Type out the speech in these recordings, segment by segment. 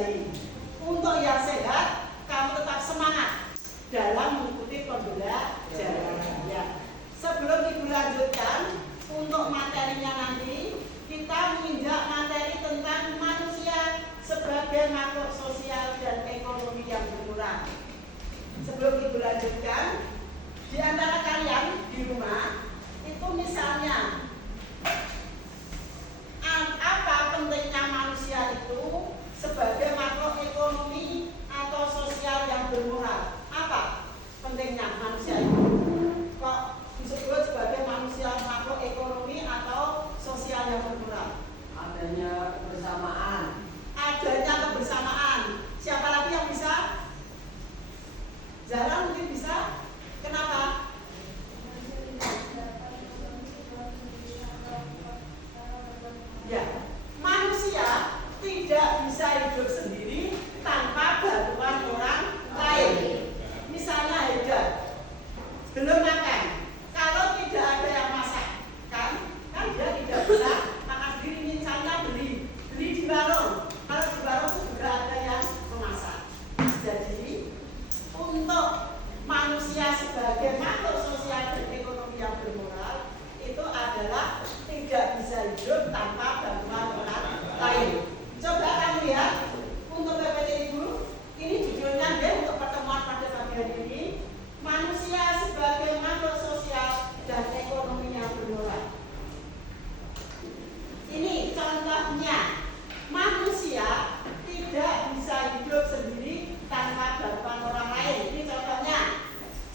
kembali. Untuk yang sehat, kamu tetap semangat dalam mengikuti pembelajaran. Ya. Sebelum Ibu lanjutkan untuk materinya nanti, kita menginjak materi tentang manusia sebagai makhluk sosial dan ekonomi yang berkurang. Sebelum Ibu lanjutkan, di antara kalian di rumah itu misalnya apa pentingnya manusia itu sebagai makhluk ekonomi atau sosial yang bermoral? Apa pentingnya manusia itu? Kok disebut sebagai manusia makhluk ekonomi atau sosial yang bermoral? Adanya kebersamaan. Adanya kebersamaan. Siapa lagi yang bisa? Zara mungkin bisa. Kenapa? Ya, manusia tidak bisa hidup sendiri tanpa bantuan orang lain. Misalnya Haida belum makan, kalau tidak ada yang masak, kan dia tidak bisa makan sendiri. Misalnya beli di warung, kalau di warung itu juga ada yang memasak. Jadi untuk manusia sebagai makhluk sosial dan ekonomi yang bermoral itu adalah tidak bisa hidup tanpa bantuan orang lain. Coba kamu lihat untuk PPT Ibu, ini judulnya deh untuk pertemuan pada pagi hari ini, manusia sebagai makhluk sosial dan ekonomi yang bermoral. Ini contohnya, manusia tidak bisa hidup sendiri tanpa bantuan orang lain. Ini contohnya,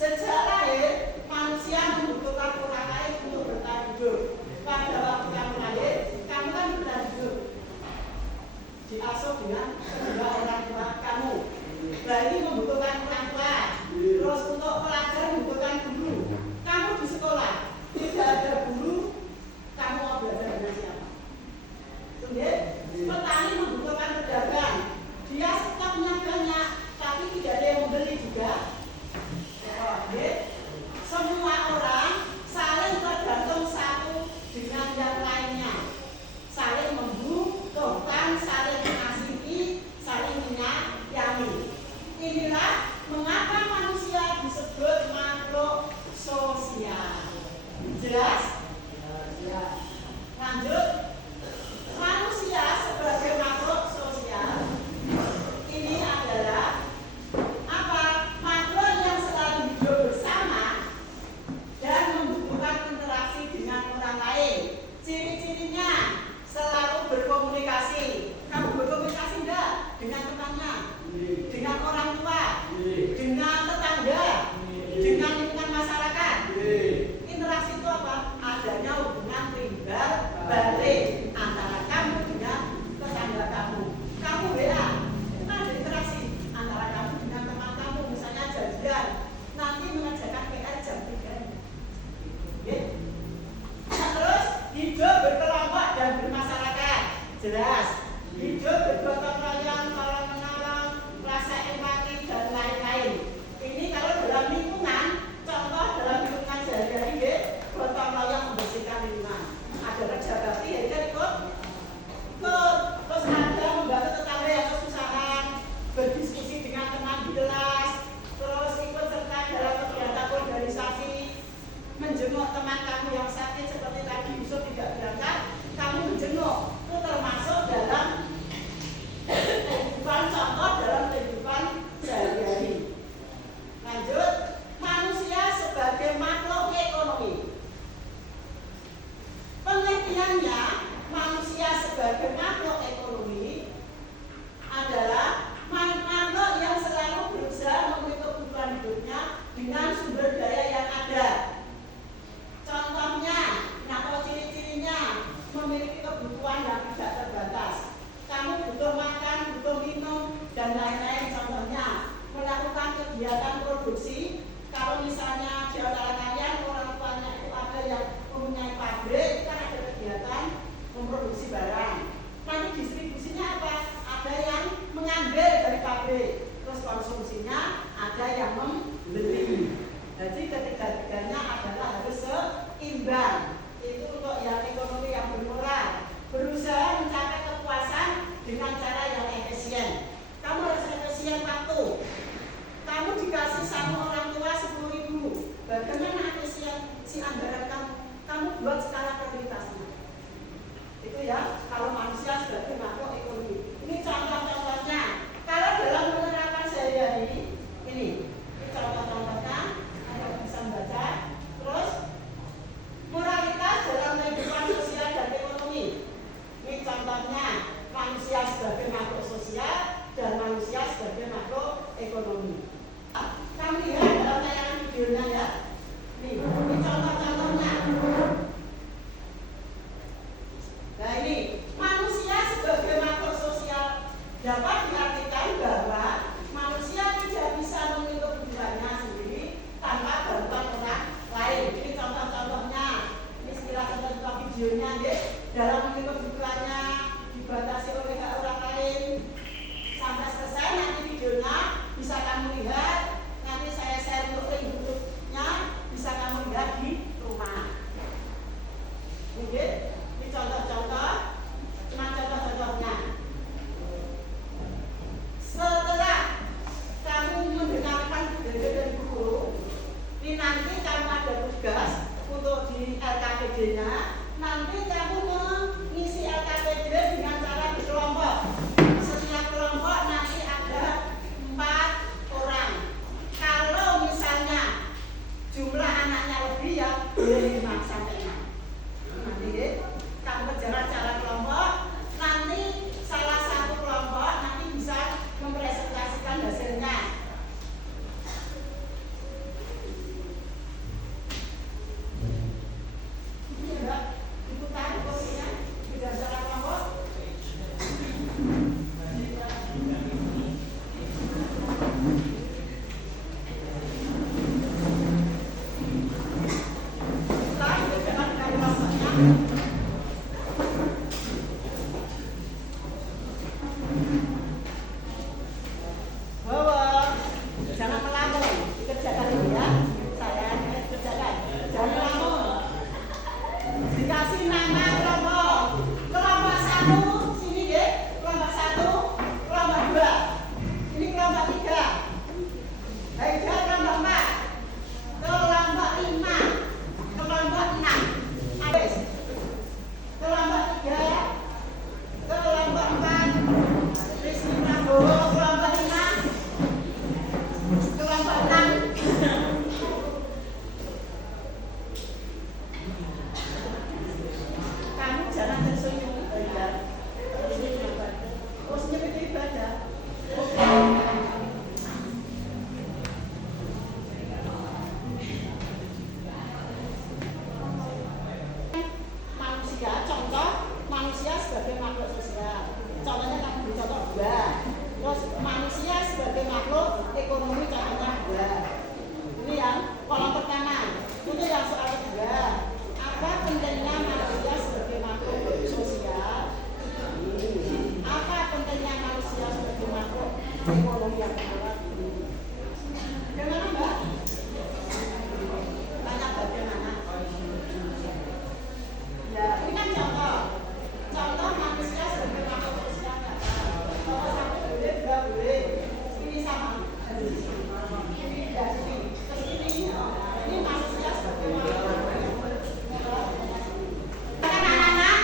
sejak lahir manusia membutuhkan orang lain untuk bertahan hidup. Pada waktu kamu lahir, kamu kan bertahan hidup, diasuh dengan kedua orang tua kamu. Berarti membutuhkan orang tua. Terus untuk pelajar membutuhkan guru. Kamu di sekolah tidak ada guru, kamu mau belajar dengan siapa? Kemudian petani membutuhkan pedagang. Dia stoknya banyak, tapi tidak ada yang membeli juga. Semua orang saling tergantung satu dengan yang lainnya, saling membutuhkan, saling mengasihi, saling menyayangi. Inilah mengapa manusia disebut makhluk sosial. Jelas? Lanjut. Manusia sebagai makhluk sosial ini adalah apa? Makhluk yang selalu hidup bersama dan membutuhkan interaksi dengan orang lain. Ciri-cirinya selalu berkomunikasi. Kamu berkomunikasi enggak? Dengan temannya, dengan orang tua, dengan tetangga, dengan lingkungan masyarakat. Interaksi itu apa? Adanya hubungan timbal balik antara kamu dengan tetangga kamu. Kamu WA, itu kan ada interaksi antara kamu dengan teman kamu, misalnya janjian nanti mengerjakan PR jam 3. Nah, terus hidup berkelompok dan bermasyarakat. Jelas. Hidup bergotong royong, tolong menolong, rasa empati dan lain-lain. Ini kalau dalam lingkungan, contoh dalam lingkungan sehari-hari, gotong royong membersihkan lingkungan. Ada kerja bakti, ya kan ikut. Terus ada membantu tetangga yang kesusahan, berdiskusi dengan teman di kelas, terus ikut serta dalam kegiatan organisasi, menjenguk teman kamu yang sakit seperti tadi Yusuf tidak berangkat, kamu menjenguk. Itu termasuk dalam kehidupan, contoh dalam kehidupan sehari-hari. Lanjut, manusia sebagai makhluk ekonomi. Pengertiannya, manusia sebagai makhluk ekonomi adalah makhluk yang selalu berusaha memenuhi kebutuhan hidupnya dengan sumber daya yang ada. Contohnya, nah ciri-cirinya memiliki kebutuhan yang tidak terbatas. Kamu butuh makan, butuh minum, dan lain-lain. Contohnya, melakukan kegiatan produksi. Kalau misalnya di antara kalian orang tuanya itu ada yang mempunyai pabrik, kan ada kegiatan memproduksi barang. Nanti distribusinya apa? Ada yang mengambil dari pabrik, terus konsumsinya ada yang membeli. Jadi ketiga-tiganya adalah harus seimbang. Itu untuk yang ekonomi yang bermoral, berusaha mencapai kepuasan dengan cara yang efisien. dapat diartikan bahwa manusia tidak bisa menghidup dirinya sendiri tanpa bantuan orang lain. Ini contoh-contohnya. Ini sekilas contoh videonya, ya. Dalam menghidup dirinya dibatasi oleh orang lain. Sampai selesai nanti videonya bisa kamu lihat. Nanti saya share untuk link YouTube-nya, bisa kamu lihat di rumah. Oke, ini contoh-contoh, cuma contoh-contohnya. Setelah kamu mendengarkan dari guru, ini nanti kamu ada tugas untuk di LKPD-nya. Nanti kamu mengisi LKPD dengan cara berkelompok. Setiap kelompok nanti ada 4 orang. Kalau misalnya jumlah anaknya lebih ya 5 sampai 6. Nanti kamu berjalan cara kelompok. Nanti salah satu kelompok nanti bisa mempresentasikan hasilnya. Ini enggak ikutan posisinya berjalan cara kelompok. Setelah berjalan dari kelompoknya, bahwa jangan melamun, dikerjakan ini ya. Saya kerjakan, jangan melamun. Dikasih nama kelompok. Kelompok 1 sini ya, kelompok 1, kelompok 2. Ini kelompok 3. Haidah kelompok 4, kelompok 5, kelompok 6. Habis. Kelompok 3, kelompok 4, Rizky Prabowo, kelompok 5, kelompok 6. Kamu jangan tersenyum, ya. Oh, senyum itu ibadah. Manusia, contoh manusia sebagai makhluk sosial. Contohnya kamu beri contoh 2. Terus manusia sebagai makhluk ekonomi contohnya 2. Ini yang kolom pertama. Ini yang soal kedua. Apa pentingnya manusia sebagai makhluk sosial? Apa pentingnya manusia sebagai makhluk ekonomi yang kedua? Bagaimana, Mbak? Tanya bagaimana? Ya, ini kan contoh. Contoh manusia sebagai makhluk sosial. Contoh 1 boleh, 2 boleh. Ini sama. Ini ya, ini. Terus ini manusia sebagai makhluk. Anak-anak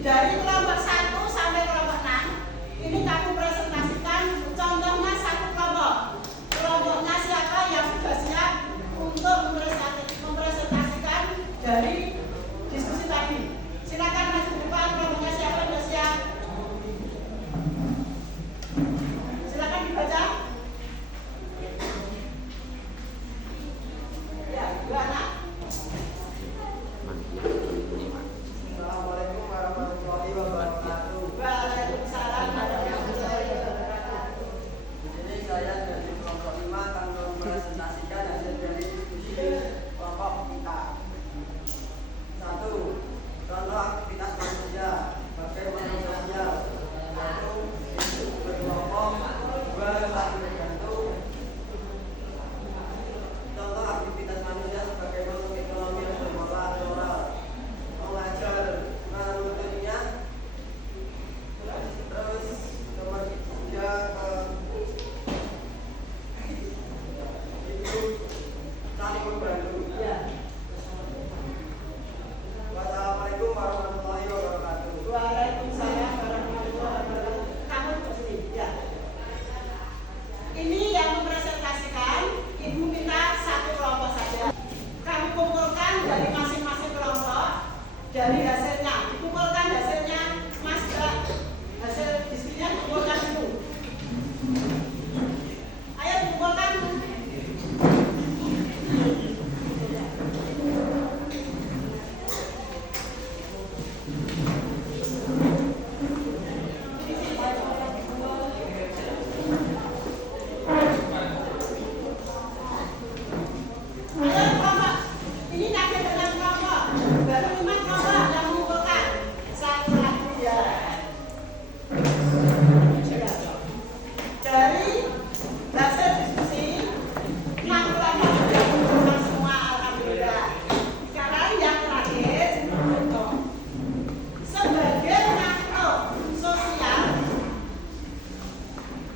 dari kelompok 1 sampai kelompok 6, ini kamu presentasikan contohnya 1 kelompok. Kelompoknya siapa yang sudah siap untuk mempresentasikan dari diskusi tadi? Silakan maju ke depan, kelompoknya siapa yang sudah siap? Silakan dibaca. Ya, 2 anak.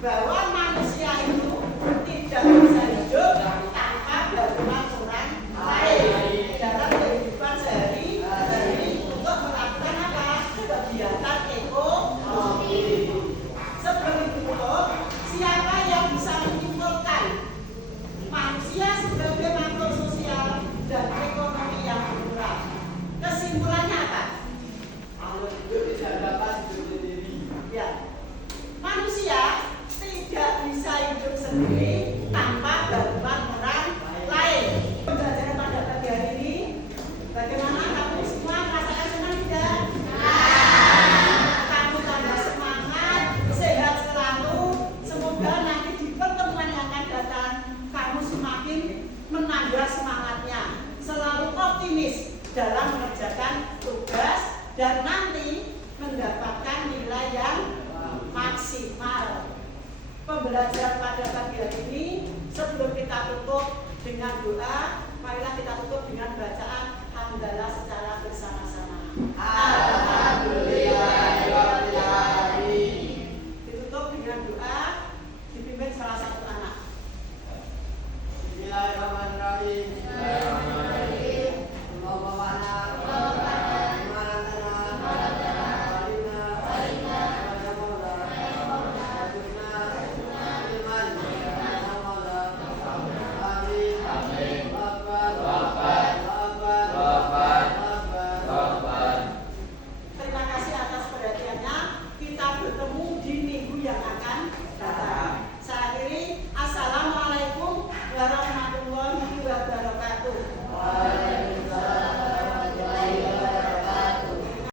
bahwa manusia itu tidak bisa hidup tanpa bantuan orang lain dalam kehidupan sehari-hari untuk melakukan apa? Kegiatan ekonomi. Sebelum itu, siapa yang bisa menyimpulkan manusia sebagai makhluk sosial dan ekonomi yang plural? Kesimpulannya apa? Makhluk hidup tidak dapat hidup sendiri. Ya, manusia tidak bisa hidup sendiri tanpa bantuan orang lain. Pembelajaran pada pagi hari ini, bagaimana kamu semua merasakan senang tidak? Kamu tambah semangat, sehat selalu. Semoga nanti di pertemuan yang akan datang, kamu semakin menambah semangatnya, selalu optimis dalam mengerjakan tugas dan nanti mendapatkan nilai yang maksimal. Pembelajaran pada pagi hari ini, sebelum kita tutup dengan doa, marilah kita tutup dengan bacaan hamdalah secara bersama-sama.